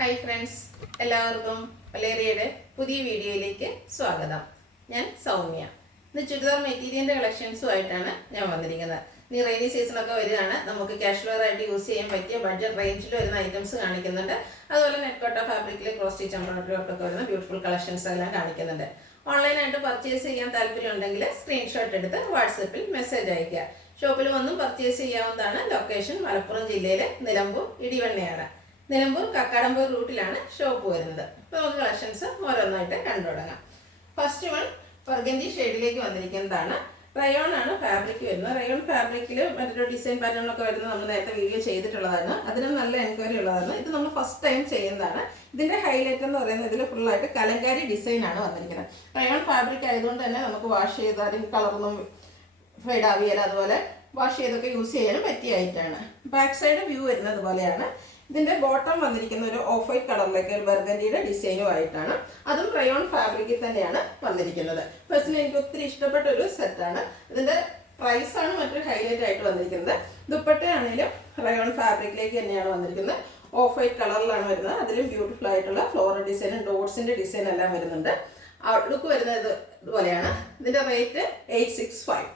Hi friends എല്ലാവർക്കും വലേറിയയുടെ പുതിയ വീഡിയോയിലേക്ക് സ്വാഗതം. ഞാൻ സൗമ്യ. ഇന്ന് ചുരിദാർ മെറ്റീരിയലിന്റെ കളക്ഷൻസുമായിട്ടാണ് ഞാൻ വന്നിരിക്കുന്നത്. ഇനി റെയിനി സീസണൊക്കെ വരികയാണ്. നമുക്ക് കാഷ്വലർ ആയിട്ട് യൂസ് ചെയ്യാൻ പറ്റിയ ബഡ്ജറ്റ് റേഞ്ചിൽ വരുന്ന ഐറ്റംസ് കാണിക്കുന്നുണ്ട്. അതുപോലെ നെറ്റ്കോട്ട ഫാബ്രിക്കിൽ ക്രോസ് സ്റ്റിച്ച് എംബ്രോയിഡറി ഒക്കെ വരുന്ന ബ്യൂട്ടിഫുൾ കളക്ഷൻസ് എല്ലാം കാണിക്കുന്നുണ്ട്. ഓൺലൈനായിട്ട് പർച്ചേസ് ചെയ്യാൻ താല്പര്യമുണ്ടെങ്കിൽ സ്ക്രീൻഷോട്ട് എടുത്ത് വാട്സപ്പിൽ മെസ്സേജ് അയയ്ക്കുക. ഷോപ്പിൽ വന്നും പർച്ചേസ് ചെയ്യാവുന്നതാണ്. ലൊക്കേഷൻ മലപ്പുറം ജില്ലയിലെ നിലമ്പൂർ ഇടിവണ്ണയാണ്. നിലമ്പൂർ കക്കാടമ്പൂർ റൂട്ടിലാണ് ഷോപ്പ് വരുന്നത് അപ്പോൾ നമുക്ക് കളക്ഷൻസ് ഓരോന്നായിട്ട് കണ്ടു തുടങ്ങാം. ഫസ്റ്റ് വൺ പർഗൻഡി ഷെയ്ഡിലേക്ക് വന്നിരിക്കുന്നതാണ്. റയോൺ ആണ് ഫാബ്രിക് വരുന്നത്. റയോൺ ഫാബ്രിക്കിൽ മറ്റൊരു ഡിസൈൻ പാറ്റേണിലൊക്കെ വരുന്നത് നമ്മൾ നേരത്തെ വീഡിയോ ചെയ്തിട്ടുള്ളതാണ്. അതിനും നല്ല എൻക്വയറി ഉള്ളതാണ്. ഇത് നമ്മൾ ഫസ്റ്റ് ടൈം ചെയ്യുന്നതാണ്. ഇതിന്റെ ഹൈലൈറ്റ് എന്ന് പറയുന്നത് ഇതിൽ ഫുള്ളായിട്ട് കലങ്കാരി ഡിസൈൻ ആണ് വന്നിരിക്കുന്നത്. റയോൺ ഫാബ്രിക് ആയതുകൊണ്ട് തന്നെ നമുക്ക് വാഷ് ചെയ്താലും കളറൊന്നും ഫെയ്ഡ് ആവിയല്ല അതുപോലെ വാഷ് ചെയ്തൊക്കെ യൂസ് ചെയ്യാനും പറ്റിയായിട്ടാണ്. ബാക്ക് സൈഡ് വ്യൂ വരുന്നത് പോലെയാണ്. ഇതിന്റെ ബോട്ടം വന്നിരിക്കുന്ന ഒരു ഓഫ് വൈറ്റ് കളറിലേക്ക് ഒരു ബർഗൻഡിയുടെ ഡിസൈനും ആയിട്ടാണ്. അതും റയോൺ ഫാബ്രിക്കിൽ തന്നെയാണ് വന്നിരിക്കുന്നത്. പേഴ്സണലി എനിക്ക് ഒത്തിരി ഇഷ്ടപ്പെട്ട ഒരു സെറ്റാണ് ഇതിന്റെ പ്രൈസ് ആണ് മറ്റൊരു ഹൈലൈറ്റ് ആയിട്ട് വന്നിരിക്കുന്നത്. ദുപ്പട്ടയാണെങ്കിലും റയോൺ ഫാബ്രിക്കിലേക്ക് തന്നെയാണ് വന്നിരിക്കുന്നത്. ഓഫ് വൈറ്റ് കളറിലാണ് വരുന്നത്. അതിലും ബ്യൂട്ടിഫുൾ ആയിട്ടുള്ള ഫ്ലോറൽ ഡിസൈനും ഡോട്ട്സിന്റെ ഡിസൈൻ എല്ലാം വരുന്നുണ്ട്. ലുക്ക് വരുന്നത് ഇതുപോലെയാണ്. ഇതിന്റെ റേറ്റ് എയ്റ്റ് സിക്സ് ഫൈവ്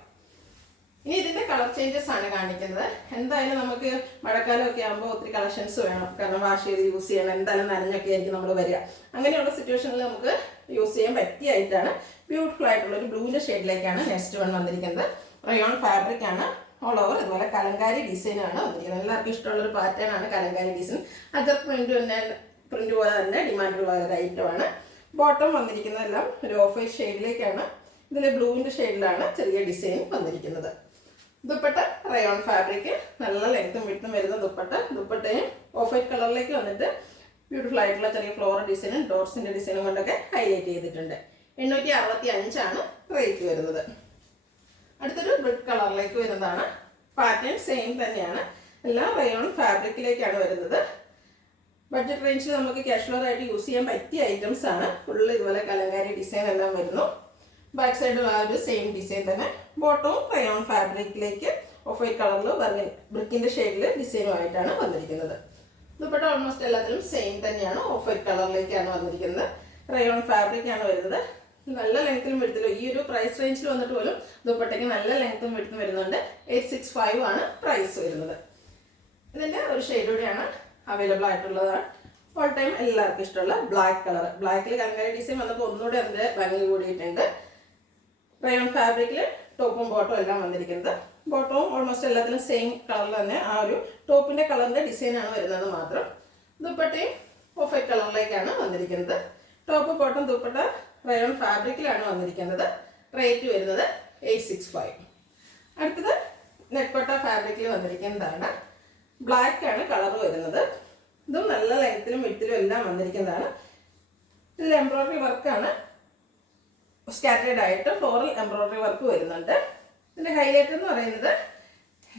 ഇനി ഇതിന്റെ കളർ ചേഞ്ചസ് ആണ് കാണിക്കുന്നത്. എന്തായാലും നമുക്ക് മഴക്കാലമൊക്കെ ആകുമ്പോൾ ഒത്തിരി കളക്ഷൻസ് വേണം. കാരണം വാഷ് ചെയ്ത് യൂസ് ചെയ്യണം. എന്തായാലും നനഞ്ഞൊക്കെ ആയിരിക്കും നമ്മൾ വരിക. അങ്ങനെയുള്ള സിറ്റുവേഷനിൽ നമുക്ക് യൂസ് ചെയ്യാൻ പറ്റിയായിട്ടാണ് ബ്യൂട്ടിഫുൾ ആയിട്ടുള്ള ഒരു ബ്ലൂവിന്റെ ഷെയ്ഡിലേക്കാണ് നെക്സ്റ്റ് വൺ വന്നിരിക്കുന്നത്. റയോൺ ഫാബ്രിക് ആണ്. ഓൾ ഓവർ അതുപോലെ കലങ്കാരി ഡിസൈൻ ആണ് വന്നിരിക്കുന്നത്. എല്ലാവർക്കും ഇഷ്ടമുള്ള ഒരു പാറ്റേൺ ആണ് കലങ്കാരി ഡിസൈൻ അജർ പ്രിന്റ് തന്നെ പ്രിന്റ് പോലെ തന്നെ ഡിമാൻഡുള്ള ഒരു ഐറ്റമാണ് ബോട്ടം വന്നിരിക്കുന്നതെല്ലാം ഒരു ഓഫ് വൈറ്റ് ഷെയ്ഡിലേക്കാണ് ഇതിൽ ബ്ലൂവിന്റെ ഷെയ്ഡിലാണ് ചെറിയ ഡിസൈൻ വന്നിരിക്കുന്നത്. ദുപ്പട്ട റയോൺ ഫാബ്രിക് നല്ല ലെങ്ത്തും വിട്ടും വരുന്ന ദുപ്പട്ട. ദുപ്പട്ടയും ഓഫ് വൈറ്റ് കളറിലേക്ക് വന്നിട്ട് ബ്യൂട്ടിഫുൾ ആയിട്ടുള്ള ചെറിയ ഫ്ലോറൽ ഡിസൈനും ഡോർസിന്റെ ഡിസൈനും കൊണ്ടൊക്കെ ഹൈലൈറ്റ് ചെയ്തിട്ടുണ്ട്. എണ്ണൂറ്റി അറുപത്തി അഞ്ചാണ് റേറ്റ് വരുന്നത്. അടുത്തൊരു ബ്രിഡ് കളറിലേക്ക് വരുന്നതാണ്. പാറ്റേൺ സെയിം തന്നെയാണ്. എല്ലാം റയോൺ ഫാബ്രിക്കിലേക്കാണ് വരുന്നത്. ബഡ്ജറ്റ് റേഞ്ചിൽ നമുക്ക് കാഷ്വലർ ആയിട്ട് യൂസ് ചെയ്യാൻ പറ്റിയ ഐറ്റംസ് ആണ്. ഫുള്ള് ഇതുപോലെ കലങ്കാരി ഡിസൈൻ എല്ലാം വരുന്നു. ബാക്ക് സൈഡിൽ ആ ഒരു സെയിം ഡിസൈൻ തന്നെ. ബോട്ടവും റയോൺ ഫാബ്രിക്കിലേക്ക് ഓഫ് വൈറ്റ് കളറിൽ ബർഗൻ ബ്രിക്കിന്റെ ഷെയ്ഡിൽ ഡിസൈനുമായിട്ടാണ് വന്നിരിക്കുന്നത്. ദുപ്പട്ട ഓൾമോസ്റ്റ് എല്ലാത്തിലും സെയിം തന്നെയാണ്. ഓഫ് വൈറ്റ് കളറിലേക്കാണ് വന്നിരിക്കുന്നത്. ക്രയോൺ ഫാബ്രിക് ആണ് വരുന്നത്. നല്ല ലെങ്ത്തിലും വരുത്തില്ല ഈ ഒരു പ്രൈസ് റേഞ്ചിൽ വന്നിട്ട് പോലും ദുപ്പട്ടയ്ക്ക് നല്ല ലെങ്ത്തും വരുത്തും വരുന്നുണ്ട്. എയ്റ്റ് സിക്സ് ഫൈവ് ആണ് പ്രൈസ് വരുന്നത്. ഇതിന്റെ ഒരു ഷെയ്ഡ് അവൈലബിൾ ആയിട്ടുള്ളതാണ് ഓൾ ടൈം എല്ലാവർക്കും ഇഷ്ടമുള്ള ബ്ലാക്ക് കളർ ബ്ലാക്കിൽ കലങ്കാരി ഡിസൈൻ വന്നപ്പോൾ ഒന്നുകൂടെ അതിന്റെ ഭംഗി കൂടിയിട്ടുണ്ട്. റയോൺ ഫാബ്രിക്കിൽ ടോപ്പും ബോട്ടവും എല്ലാം വന്നിരിക്കുന്നത്. ബോട്ടവും ഓൾമോസ്റ്റ് എല്ലാത്തിനും സെയിം കളറിൽ തന്നെ ആ ഒരു ടോപ്പിന്റെ കളറിന്റെ ഡിസൈൻ ആണ് വരുന്നത് മാത്രം. ദുപ്പട്ടയും ഓഫ് വൈറ്റ് കളറിലേക്കാണ് വന്നിരിക്കുന്നത്. ടോപ്പ് ബോട്ടം ദുപ്പട്ട റയോൺ ഫാബ്രിക്കിലാണ് വന്നിരിക്കുന്നത്. റേറ്റ് വരുന്നത് എയ്റ്റ് സിക്സ് ഫൈവ് അടുത്തത് നെറ്റ്പട്ട ഫാബ്രിക്കിൽ വന്നിരിക്കുന്നതാണ്. ബ്ലാക്ക് ആണ് കളർ വരുന്നത്. ഇതും നല്ല ലെങ്ത്തിലും വിട്ടിലും എല്ലാം വന്നിരിക്കുന്നതാണ്. ഇതിൽ എംബ്രോയ്ഡറി വർക്കാണ് സ്കാറ്റേഡ് ആയിട്ട് ഫ്ലോറൽ എംബ്രോയിഡറി വർക്ക് വരുന്നുണ്ട്. ഇതിന്റെ ഹൈലൈറ്റ് എന്ന് പറയുന്നത്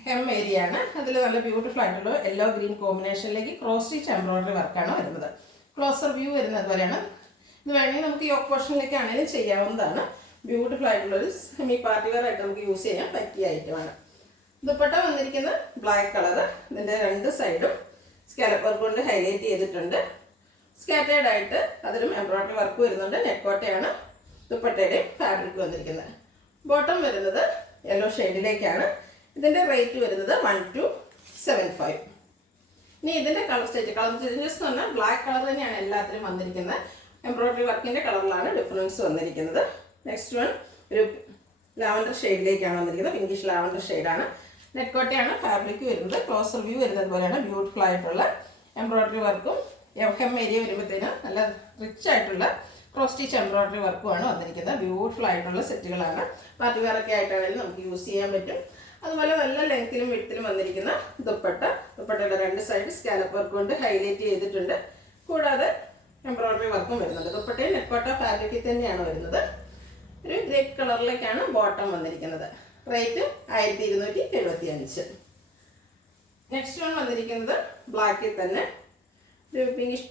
ഹെം ഏരിയ ആണ്. അതിൽ നല്ല ബ്യൂട്ടിഫുൾ ആയിട്ടുള്ള യെല്ലോ ഗ്രീൻ കോമ്പിനേഷനിലേക്ക് ക്രോസ് സ്റ്റിച്ച് എംബ്രോയിഡറി വർക്കാണ് വരുന്നത്. ക്ലോസർ വ്യൂ വരുന്നത് പോലെയാണ്. ഇത് വേണമെങ്കിൽ നമുക്ക് ഈ ഓപ്പോഷനിലേക്ക് ആണെങ്കിലും ചെയ്യാവുന്നതാണ്. ബ്യൂട്ടിഫുൾ ആയിട്ടുള്ള ഒരു സെമി പാർട്ടി വെയർ ആയിട്ട് നമുക്ക് യൂസ് ചെയ്യാൻ പറ്റിയ ഐറ്റമാണ് ദുപ്പട്ട വന്നിരിക്കുന്ന ബ്ലാക്ക് കളർ ഇതിന്റെ രണ്ട് സൈഡും സ്കാലപ്പർ കൊണ്ട് ഹൈലൈറ്റ് ചെയ്തിട്ടുണ്ട്. സ്കാറ്റേഡ് ആയിട്ട് അതിലും എംബ്രോയിഡറി വർക്ക് വരുന്നുണ്ട്. നെക്കോട്ടയാണ്. ദുപ്പട്ടയുടെ ഫാബ്രിക് വന്നിരിക്കുന്നത്. ബോട്ടം വരുന്നത് യെല്ലോ ഷെയ്ഡിലേക്കാണ് ഇതിന്റെ റേറ്റ് വരുന്നത് വൺ ടു സെവൻ ഫൈവ് ഇനി ഇതിന്റെ കളർ സ്റ്റേജ് കളർ ചേഞ്ചസ് എന്ന് പറഞ്ഞാൽ ബ്ലാക്ക് കളർ തന്നെയാണ് എല്ലാത്തിലും വന്നിരിക്കുന്നത്. എംബ്രോയിഡറി വർക്കിന്റെ കളറിലാണ് ഡിഫറൻസ് വന്നിരിക്കുന്നത്. നെക്സ്റ്റ് വൺ ഒരു ലാവൻഡർ ഷെയ്ഡിലേക്കാണ് വന്നിരിക്കുന്നത്. പിങ്കിഷ് ലാവൻഡർ ഷെയ്ഡാണ് നെറ്റ്കോട്ടയാണ് ഫാബ്രിക് വരുന്നത്. ക്ലോസർ വ്യൂ വരുന്നത് പോലെയാണ്. ബ്യൂട്ടിഫുൾ ആയിട്ടുള്ള എംബ്രോയിഡറി വർക്കും എം ഏരിയ വരുമ്പോഴത്തേനും നല്ല റിച്ച് ആയിട്ടുള്ള ക്രോസ് സ്റ്റിച്ച് എംബ്രോയിഡറി വർക്കുമാണ് വന്നിരിക്കുന്നത്. ബ്യൂട്ടിഫുൾ ആയിട്ടുള്ള സെറ്റുകളാണ്. പാർട്ടി വെയറൊക്കെ ആയിട്ടാണെങ്കിലും നമുക്ക് യൂസ് ചെയ്യാൻ പറ്റും. അതുപോലെ നല്ല ലെങ്ത്തിലും വിട്ടിലും വന്നിരിക്കുന്ന ദുപ്പട്ട. ദുപ്പട്ടയുടെ രണ്ട് സൈഡ് സ്കാലപ്പ് വർക്ക് കൊണ്ട് ഹൈലൈറ്റ് ചെയ്തിട്ടുണ്ട്. കൂടാതെ എംബ്രോയിഡറി വർക്കും വരുന്നുണ്ട്. ദുപ്പട്ടയും നെക്കോട്ട ഫാബ്രിക്കിൽ തന്നെയാണ് വരുന്നത്. ഒരു ഗ്രേ കളറിലേക്കാണ് ബോട്ടം വന്നിരിക്കുന്നത്. റേറ്റ് ആയിരത്തി ഇരുന്നൂറ്റി എഴുപത്തി അഞ്ച് നെക്സ്റ്റ് വൺ വന്നിരിക്കുന്നത് ബ്ലാക്കിൽ തന്നെ ഒരു പിങ്കിഷ്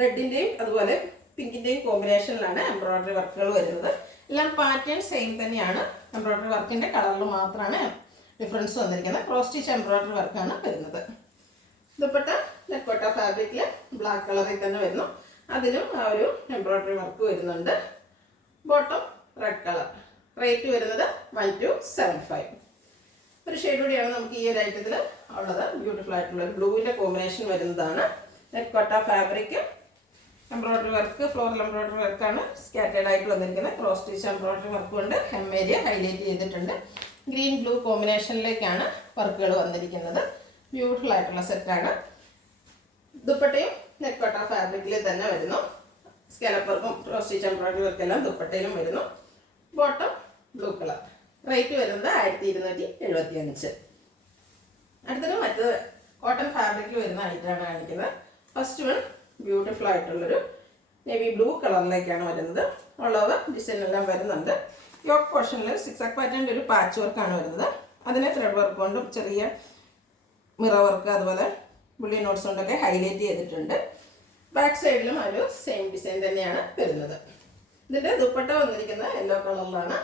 റെഡിന്റെയും അതുപോലെ പിങ്കിന്റെയും കോമ്പിനേഷനിലാണ് എംബ്രോയ്ഡറി വർക്കുകൾ വരുന്നത്. എല്ലാം പാറ്റേൺ സെയിം തന്നെയാണ്. എംബ്രോയ്ഡറി വർക്കിന്റെ കളറിൽ മാത്രമാണ് ഡിഫറൻസ് വന്നിരിക്കുന്നത്. ക്രോസ് സ്റ്റിച്ച് എംബ്രോയ്ഡറി വർക്കാണ് വരുന്നത്. ദുപ്പട്ട നെക്കോട്ട ഫാബ്രിക്കിൽ ബ്ലാക്ക് കളറിൽ തന്നെ വരുന്നു. അതിനും ആ ഒരു എംബ്രോയ്ഡറി വർക്ക് വരുന്നുണ്ട്. Bottom red colour. റേറ്റ് വരുന്നത് വൺ ടു സെവൻ ഫൈവ്. ഒരു ഷെയ്ഡ് കൂടിയാണ് നമുക്ക് ഈ ഒരു ഐറ്റത്തിൽ ഉള്ളത്. ബ്യൂട്ടിഫുൾ ആയിട്ടുള്ള ബ്ലൂവിന്റെ കോമ്പിനേഷൻ വരുന്നതാണ്. നെക്കോട്ട ഫാബ്രിക്കും fabric embroidery work floral embroidery വർക്കാണ് സ്കാറ്റേഡ് ആയിട്ട് വന്നിരിക്കുന്നത്. ക്രോസ് സ്റ്റിച്ച് എംബ്രോയ്ഡറി വർക്ക് കൊണ്ട് ഹെം ഏരിയ ഹൈലൈറ്റ് ചെയ്തിട്ടുണ്ട്. ഗ്രീൻ ബ്ലൂ കോമ്പിനേഷനിലേക്കാണ് വർക്കുകൾ വന്നിരിക്കുന്നത്. ബ്യൂട്ടിഫുൾ ആയിട്ടുള്ള സെറ്റാണ് ദുപ്പട്ടയും നെക്കോട്ട കൊട്ട ഫാബ്രിക്കിൽ തന്നെ വരുന്നു. സ്കാലപ്പ് വർക്കും ക്രോസ് സ്റ്റിച്ച് എംബ്രോയ്ഡറി വർക്കെല്ലാം ദുപ്പട്ടയിലും വരുന്നു. ബോട്ടം ബ്ലൂ കളർ റേറ്റ് വരുന്നത് ആയിരത്തി ഇരുന്നൂറ്റി എഴുപത്തി അഞ്ച് അടുത്തത് മറ്റത് കോട്ടൺ ഫാബ്രിക്കിൽ വരുന്ന ഐറ്റമാണ് കാണിക്കുന്നത്. ഫസ്റ്റ് വൺ ബ്യൂട്ടിഫുൾ ആയിട്ടുള്ളൊരു നേവി ബ്ലൂ കളറിലേക്കാണ് വരുന്നത്. ഉള്ളത് ഡിസൈനെല്ലാം വരുന്നുണ്ട്. യോക്ക് പോർഷനിൽ സിക്സ് അക് പാറ്റേണിന്റെ ഒരു പാച്ച് വർക്കാണ് വരുന്നത്. അതിനെ ത്രെഡ് വർക്ക് കൊണ്ടും ചെറിയ മിറ വർക്ക് അതുപോലെ ബുള്ളി നോട്ട്സ് കൊണ്ടൊക്കെ ഹൈലൈറ്റ് ചെയ്തിട്ടുണ്ട്. ബാക്ക് സൈഡിലും ഒരു സെയിം ഡിസൈൻ തന്നെയാണ് വരുന്നത്. ഇതിന്റെ ദുപ്പട്ട വന്നിരിക്കുന്നത് യെല്ലോ കളറിലാണ്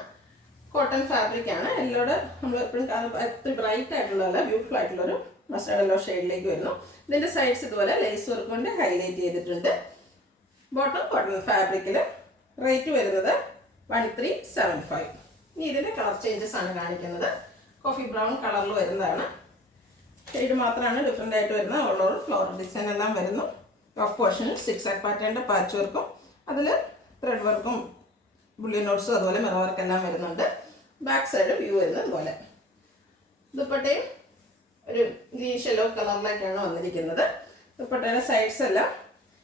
കോട്ടൺ ഫാബ്രിക് ആണ്. യെല്ലോയുടെ നമ്മൾ എപ്പോഴും ബ്രൈറ്റ് ആയിട്ടുള്ള ബ്യൂട്ടിഫുൾ ആയിട്ടുള്ള ഒരു മസ്റ്റേർഡ് എല്ലോ ഷെയ്ഡിലേക്ക് വരുന്നു. ഇതിന്റെ സൈഡ്സ് ഇതുപോലെ ലേസ് വർക്ക് കൊണ്ട് ഹൈലൈറ്റ് ചെയ്തിട്ടുണ്ട്. ബോട്ടം കോട്ടൺ ഫാബ്രിക്കിൽ റേറ്റ് വരുന്നത് വൺ ത്രീ സെവൻ ഫൈവ് ഇനി ഇതിന്റെ കളർ ചേഞ്ചസ് ആണ് കാണിക്കുന്നത്. കോഫി ബ്രൗൺ കളറിൽ വരുന്നതാണ്. ഷെയ്ഡ് മാത്രമാണ് ഡിഫറെന്റ് ആയിട്ട് വരുന്നത്. ഓൾ ഫ്ലോർ ഡിസൈൻ എല്ലാം വരുന്നു. ടോപ്പ് പോർഷനിൽ സിക്സ് ആക്ക് പാറ്റേണിന്റെ പാച്ച് വർക്കും അതിൽ ത്രെഡ് വർക്കും ബുള്ളി നോട്ട്സും അതുപോലെ മിറ വർക്കെല്ലാം വരുന്നുണ്ട്. ബാക്ക് സൈഡ് വ്യൂ വരുന്നത് പോലെ ദുപ്പട്ടയും ഒരു ഗ്രീൻ ഷെല്ലോ കളറിലേക്കാണ് വന്നിരിക്കുന്നത്. ദുപ്പട്ടയുടെ സൈഡ്സ് എല്ലാം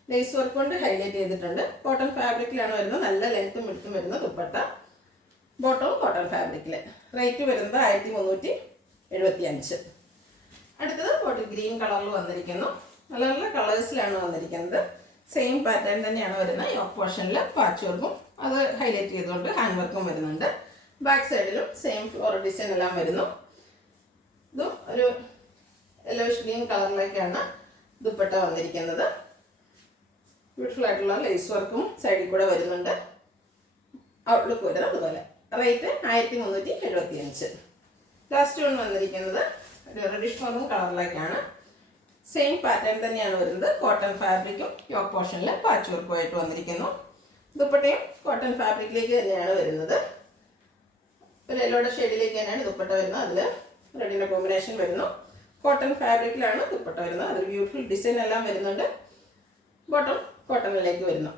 ലേസ് വർക്ക് കൊണ്ട് ഹൈലൈറ്റ് ചെയ്തിട്ടുണ്ട്. കോട്ടൺ ഫാബ്രിക്കിലാണ് വരുന്നത്. നല്ല ലെങ്ത്തും എടുത്തും വരുന്ന ദുപ്പട്ട. ബോട്ടവും കോട്ടൺ ഫാബ്രിക്കിൽ റേറ്റ് വരുന്നത് ആയിരത്തി മുന്നൂറ്റി എഴുപത്തി അഞ്ച് അടുത്തത് ബോട്ടിൽ ഗ്രീൻ കളറിൽ വന്നിരിക്കുന്നു. നല്ല നല്ല കളേഴ്സിലാണ് വന്നിരിക്കുന്നത്. സെയിം പാറ്റേൺ തന്നെയാണ് വരുന്നത്. യോക്ക് പോർഷനിൽ പാച്ച് വർക്കും അത് ഹൈലൈറ്റ് ചെയ്തുകൊണ്ട് ഹാൻഡ് വർക്കും വരുന്നുണ്ട്. ബാക്ക് സൈഡിലും സെയിം ഫ്ലോർ ഡിസൈൻ എല്ലാം വരുന്നു. ഇതും ഒരു യെല്ലോയിഷ് ഗ്രീൻ കളറിലേക്കാണ് ദുപ്പട്ട വന്നിരിക്കുന്നത്. ബ്യൂട്ടിഫുൾ ആയിട്ടുള്ള ലേസ് വർക്കും സൈഡിൽ കൂടെ വരുന്നുണ്ട്. ഔട്ട്ലുക്ക് വരുന്നത് അതുപോലെ. റേറ്റ് ആയിരത്തി മുന്നൂറ്റി എഴുപത്തി അഞ്ച് ലാസ്റ്റ് വൺ വന്നിരിക്കുന്നത് ഒരു റെഡിഷ് മോറും കളറിലേക്കാണ് സെയിം പാറ്റേൺ തന്നെയാണ് വരുന്നത്. കോട്ടൺ ഫാബ്രിക്കും യോക്ക് പോർഷനിൽ പാച്ച് വർക്കുമായിട്ട് വന്നിരിക്കുന്നു. ദുപ്പട്ടയും കോട്ടൺ ഫാബ്രിക്കിലേക്ക് തന്നെയാണ് വരുന്നത്. ഒരു യെല്ലോയുടെ ഷെയ്ഡിലേക്ക് തന്നെയാണ് ദുപ്പട്ട വരുന്നത്. അതിൽ റെഡിന്റെ കോമ്പിനേഷൻ വരുന്നു. കോട്ടൺ ഫാബ്രിക്കിലാണ് ദുപ്പട്ട വരുന്നത്. അതൊരു ബ്യൂട്ടിഫുൾ ഡിസൈൻ എല്ലാം വരുന്നുണ്ട്. ബോട്ടം കോട്ടണിലേക്ക് വരുന്നു.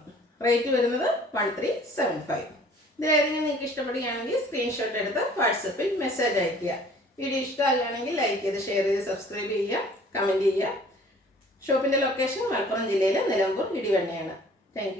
റേറ്റ് വരുന്നത് വൺ ത്രീ സെവൻ ഫൈവ് ഇതിലേതെങ്കിലും നിങ്ങൾക്ക് ഇഷ്ടപ്പെടുകയാണെങ്കിൽ സ്ക്രീൻഷോട്ട് എടുത്ത് വാട്സപ്പിൽ മെസ്സേജ് അയക്കുക വീഡിയോ ഇഷ്ടമല്ലാണെങ്കിൽ ലൈക്ക് ചെയ്ത് ഷെയർ ചെയ്ത് സബ്സ്ക്രൈബ് ചെയ്യുക കമന്റ് ചെയ്യുക. ഷോപ്പിന്റെ ലൊക്കേഷൻ മലപ്പുറം ജില്ലയിലെ നിലമ്പൂർ ഇടിവെണ്ണയാണ്. താങ്ക്